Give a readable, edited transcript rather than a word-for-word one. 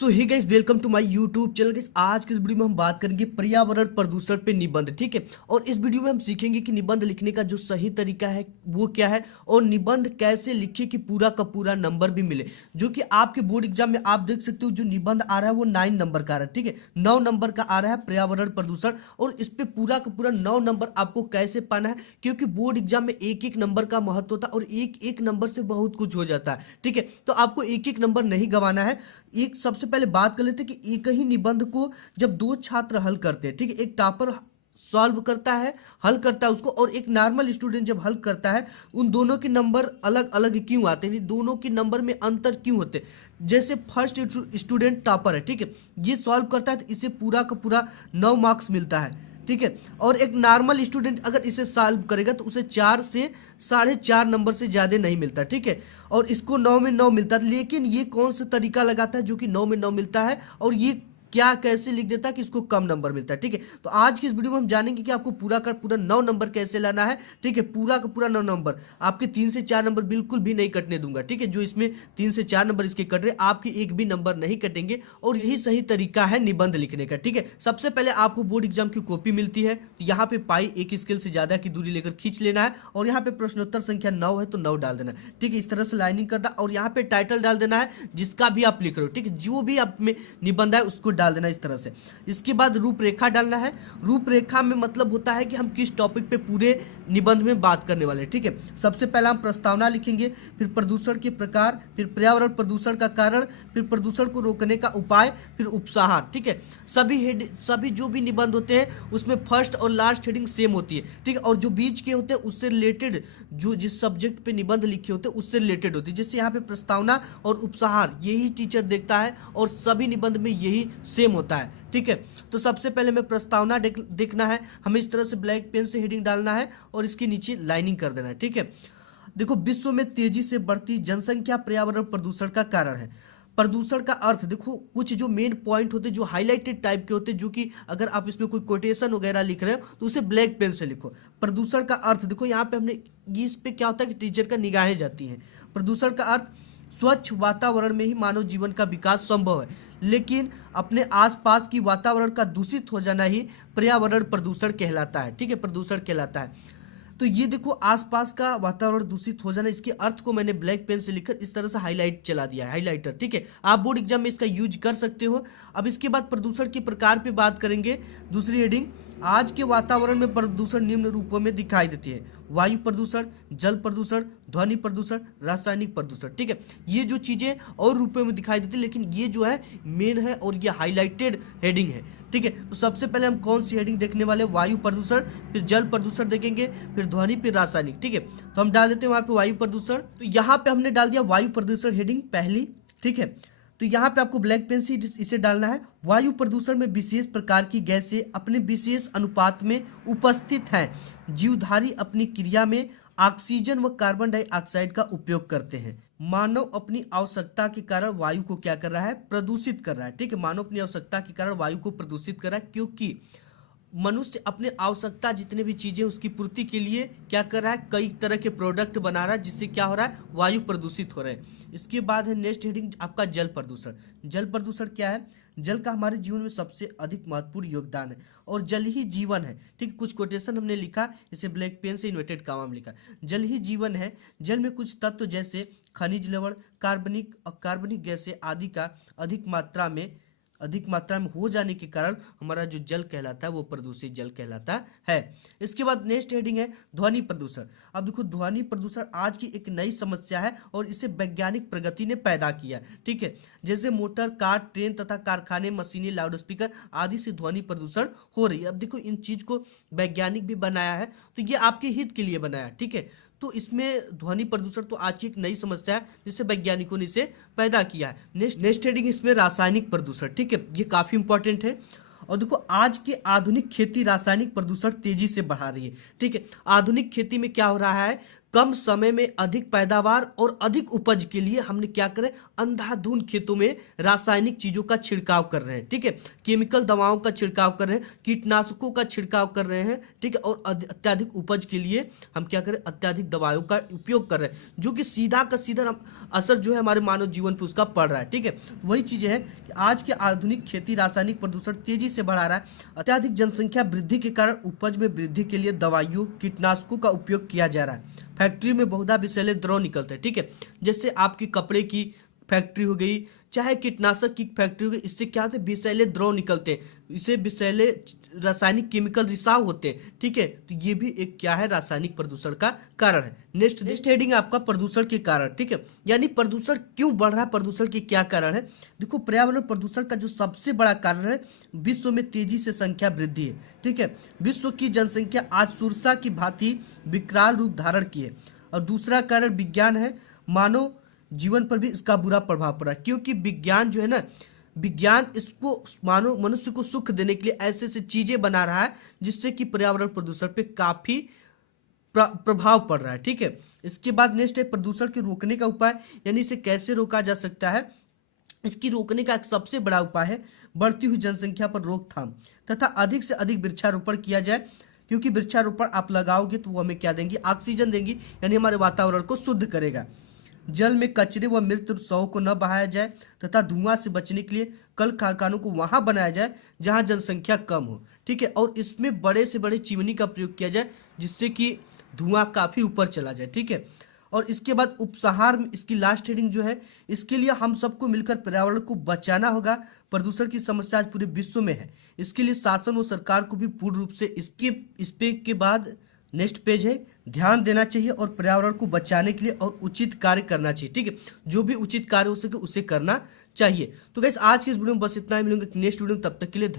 So hey guys, welcome to my YouTube channel. Guys, आज के इस वीडियो में हम बात करेंगे पर्यावरण प्रदूषण पे निबंध। ठीक है, और इस वीडियो में हम सीखेंगे कि निबंध लिखने का जो सही तरीका है वो क्या है, और निबंध कैसे लिखे कि पूरा का पूरा नंबर भी मिले। जो कि आपके बोर्ड एग्जाम में आप देख सकते हो, जो निबंध आ रहा है वो 9 नंबर का आ रहा है। ठीक है, 9 नंबर का आ रहा है पर्यावरण प्रदूषण, और इस पे पूरा का पूरा 9 नंबर आपको कैसे पाना है, क्योंकि बोर्ड एग्जाम में एक एक नंबर का महत्व होता है और एक एक नंबर से बहुत कुछ हो जाता है। ठीक है, तो आपको एक एक नंबर नहीं गंवाना है। एक सबसे पहले बात कर लेते हैं कि एक ही निबंध को जब दो छात्र हल करते हैं, ठीक है, एक टॉपर सॉल्व करता है, हल करता है उसको, और एक नॉर्मल स्टूडेंट जब हल करता है, उन दोनों के नंबर अलग अलग क्यों आते हैं, दोनों के नंबर में अंतर क्यों होते हैं। जैसे फर्स्ट स्टूडेंट टॉपर है, ठीक है, ये सॉल्व करता है तो इसे पूरा का पूरा 9 मार्क्स मिलता है। ठीक है, और एक नॉर्मल स्टूडेंट अगर इसे सॉल्व करेगा तो उसे 4 से 4.5 नंबर से ज़्यादा नहीं मिलता। ठीक है, और इसको 9 में 9 मिलता है, लेकिन ये कौन सा तरीका लगाता है जो कि 9 में 9 मिलता है, और ये क्या कैसे लिख देता है कि इसको कम नंबर मिलता है। ठीक है, तो आज की इस वीडियो में हम जानेंगे कि आपको पूरा का पूरा 9 नंबर कैसे लाना है। ठीक है, पूरा का पूरा 9 नंबर, आपके 3 से 4 नंबर बिल्कुल भी नहीं कटने दूंगा। ठीक है, जो इसमें 3 से 4 नंबर इसके कट रहे, आपके एक भी नंबर नहीं कटेंगे, और यही सही तरीका है निबंध लिखने का। ठीक है, सबसे पहले आपको बोर्ड एग्जाम की कॉपी मिलती है, तो यहाँ पे पाई एक स्केल से ज्यादा की दूरी लेकर खींच लेना है, और यहाँ पे प्रश्नोत्तर संख्या 9 है तो 9 डाल देना है। ठीक है, इस तरह से लाइनिंग करना, और यहाँ पे टाइटल डाल देना है जिसका भी आप लिख रहे हो। ठीक है, जो भी आप में निबंध है उसको डाल देना इस तरह से। इसके बाद रूपरेखा डालना है। रूपरेखा में मतलब होता है कि हम किस टॉपिक पे पूरे निबंध में बात करने वाले हैं। ठीक है, सबसे पहला हम प्रस्तावना लिखेंगे, फिर प्रदूषण के प्रकार, फिर पर्यावरण प्रदूषण का कारण, फिर प्रदूषण को रोकने का उपाय, फिर उपसंहार। ठीक है, सभी जो भी निबंध होते हैं उसमें फर्स्ट और लास्ट हेडिंग सेम होती है। ठीक है, और जो बीच के होते हैं उससे रिलेटेड, जो जिस सब्जेक्ट पे निबंध लिखे होते हैं उससे रिलेटेड होती है। जैसे यहाँ पे प्रस्तावना और उपसंहार यही टीचर देखता है, और सभी निबंध में यही सेम होता है। ठीक है, तो सबसे पहले हमें प्रस्तावना देखना है, हमें इस तरह से ब्लैक पेन से हेडिंग डालना है और इसके नीचे लाइनिंग कर देना है। ठीक है, देखो, विश्व में तेजी से बढ़ती जनसंख्या पर्यावरण प्रदूषण का कारण है। प्रदूषण का अर्थ देखो, कुछ जो मेन पॉइंट होते हैं जो हाईलाइटेड टाइप के होते हैं, जो कि अगर आप इसमें कोई कोटेशन वगैरह लिख रहे हो तो उसे ब्लैक पेन से लिखो। प्रदूषण का अर्थ देखो, यहाँ पे हमने इस पे क्या होता है कि टीचर का निगाहें जाती हैं। प्रदूषण का अर्थ, स्वच्छ वातावरण में ही मानव जीवन का विकास संभव है, लेकिन अपने आसपास की वातावरण का दूषित हो जाना ही पर्यावरण प्रदूषण कहलाता है। ठीक है, प्रदूषण कहलाता है। तो ये देखो, आसपास का वातावरण दूषित हो जाना, इसके अर्थ को मैंने ब्लैक पेन से लिखकर इस तरह से हाईलाइट चला दिया है, हाईलाइटर। ठीक है, आप बोर्ड एग्जाम में इसका यूज कर सकते हो। अब इसके बाद प्रदूषण के प्रकार पे बात करेंगे। दूसरी हेडिंग, आज के वातावरण में प्रदूषण निम्न रूपों में दिखाई देती है: वायु प्रदूषण, जल प्रदूषण, ध्वनि प्रदूषण, रासायनिक प्रदूषण। ठीक है, ये जो चीजें और रूपों में दिखाई देती है, लेकिन ये जो है मेन है और ये हाईलाइटेड हेडिंग है। ठीक है, तो सबसे पहले हम कौन सी हेडिंग देखने वाले, वायु प्रदूषण, फिर जल प्रदूषण देखेंगे, फिर ध्वनि, फिर रासायनिक। ठीक है, तो हम डाल देते हैं वहां पे वायु प्रदूषण। तो यहाँ पे हमने डाल दिया वायु प्रदूषण हेडिंग पहली। ठीक है, तो यहाँ पे आपको ब्लैक पेन से इसे डालना है। वायु प्रदूषण में विशेष प्रकार की गैसें अपने विशेष अनुपात में उपस्थित हैं। जीवधारी अपनी क्रिया में ऑक्सीजन व कार्बन डाइऑक्साइड का उपयोग करते हैं। मानव अपनी आवश्यकता के कारण वायु को क्या कर रहा है, प्रदूषित कर रहा है। ठीक है, मानव अपनी आवश्यकता के कारण वायु को प्रदूषित कर रहा है, क्योंकि मनुष्य अपने आवश्यकता जितने भी चीजें उसकी पूर्ति के लिए क्या कर रहा है, कई तरह के प्रोडक्ट बना रहा है, जिससे क्या हो रहा है, वायु प्रदूषित हो रहा है। इसके बाद है नेक्स्ट हेडिंग आपका जल प्रदूषण। जल प्रदूषण क्या है, जल का हमारे जीवन में सबसे अधिक महत्वपूर्ण योगदान है, और जल ही जीवन है। ठीक, कुछ कोटेशन हमने लिखा, इसे ब्लैक पेन से इन्वर्टेड कॉमा में लिखा, जल ही जीवन है। जल में कुछ तत्व जैसे खनिज लवण, कार्बनिक और कार्बनिक गैसें आदि का अधिक मात्रा में हो जाने के कारण हमारा जो जल कहलाता है वो प्रदूषित जल कहलाता है। इसके बाद नेक्स्ट हेडिंग है ध्वनि प्रदूषण। अब देखो, ध्वनि प्रदूषण आज की एक नई समस्या है, और इसे वैज्ञानिक प्रगति ने पैदा किया। ठीक है, जैसे मोटर, कार, ट्रेन तथा कारखाने, मशीनें, लाउड स्पीकर आदि से ध्वनि प्रदूषण हो रही है। अब देखो, इन चीज को वैज्ञानिक भी बनाया है, तो ये आपके हित के लिए बनाया है। ठीक है, तो इसमें ध्वनि प्रदूषण तो आज की एक नई समस्या है, जिसे वैज्ञानिकों ने इसे पैदा किया है। नेक्स्ट हेडिंग इसमें रासायनिक प्रदूषण। ठीक है, ये काफी इंपॉर्टेंट है। और देखो, आज के आधुनिक खेती रासायनिक प्रदूषण तेजी से बढ़ा रही है। ठीक है, आधुनिक खेती में क्या हो रहा है, कम समय में अधिक पैदावार और अधिक उपज के लिए हमने क्या करें, अंधाधुंध खेतों में रासायनिक चीजों का छिड़काव कर रहे हैं, ठीक है, केमिकल दवाओं का छिड़काव कर रहे हैं, कीटनाशकों का छिड़काव कर रहे हैं, ठीक है, और अत्याधिक उपज के लिए हम क्या करें, अत्याधिक दवाओं का उपयोग कर रहे हैं, जो कि सीधा का सीधा असर जो है हमारे मानव जीवन पर उसका पड़ रहा है, ठीक है। वही चीजें है कि आज के आधुनिक खेती रासायनिक प्रदूषण तेजी से बढ़ा रहा है। अत्याधिक जनसंख्या वृद्धि के कारण उपज में वृद्धि के लिए दवाइयों कीटनाशकों का उपयोग किया जा रहा है। फैक्ट्री में बहुधा विषैले द्रव निकलते हैं, ठीक है, जैसे आपकी कपड़े की फैक्ट्री हो गई, चाहे कीटनाशक की फैक्ट्री हो गई, इससे क्या होते हैं, विषैले द्रव निकलते हैं, इससे विषैले रासायनिक केमिकल रिसाव होते हैं, ठीक है। तो ये भी एक क्या है, रासायनिक प्रदूषण का कारण है। नेक्स्ट हेडिंग आपका प्रदूषण के कारण, ठीक है, यानी प्रदूषण क्यों बढ़ रहा है, प्रदूषण के क्या कारण है। देखो, पर्यावरण प्रदूषण का जो सबसे बड़ा कारण है, विश्व में तेजी से संख्या वृद्धि है, ठीक है। विश्व की जनसंख्या आज सुरसा की भांति विकराल रूप धारण की है। और दूसरा कारण विज्ञान है, मानव जीवन पर भी इसका बुरा प्रभाव पड़ा, क्योंकि विज्ञान जो है ना, विज्ञान इसको मानव मनुष्य को सुख देने के लिए ऐसे ऐसे चीजें बना रहा है जिससे कि पर्यावरण प्रदूषण पे काफी प्रभाव पड़ रहा है, ठीक है। इसके बाद नेक्स्ट है प्रदूषण के रोकने का उपाय, यानी इसे कैसे रोका जा सकता है। इसकी रोकने का एक सबसे बड़ा उपाय है बढ़ती हुई जनसंख्या पर रोकथाम तथा अधिक से अधिक वृक्षारोपण किया जाए, क्योंकि वृक्षारोपण आप लगाओगे तो वो हमें क्या देंगी, ऑक्सीजन देंगी, यानी हमारे वातावरण को शुद्ध करेगा। जल में कचरे व मृत शवों को न बहाया जाए तथा धुआं से बचने के लिए कल कारखानों को वहां बनाया जाए जहां जनसंख्या कम हो, ठीक है, और इसमें बड़े से बड़े चिमनी का प्रयोग किया जाए जिससे कि धुआं काफी ऊपर चला जाए, ठीक है। और इसके बाद उपसंहार में इसकी लास्ट हेडिंग जो है, इसके लिए हम सबको मिलकर पर्यावरण को बचाना होगा। प्रदूषण की समस्या आज पूरे विश्व में है, इसके लिए शासन और सरकार को भी पूर्ण रूप से इस पे के बाद नेक्स्ट पेज है, ध्यान देना चाहिए और पर्यावरण को बचाने के लिए और उचित कार्य करना चाहिए, ठीक है, जो भी उचित कार्य हो सके उसे करना चाहिए। तो गाइस, आज के इस वीडियो में बस इतना ही, मिलेंगे नेक्स्ट वीडियो में, तब तक के लिए धन्यवाद।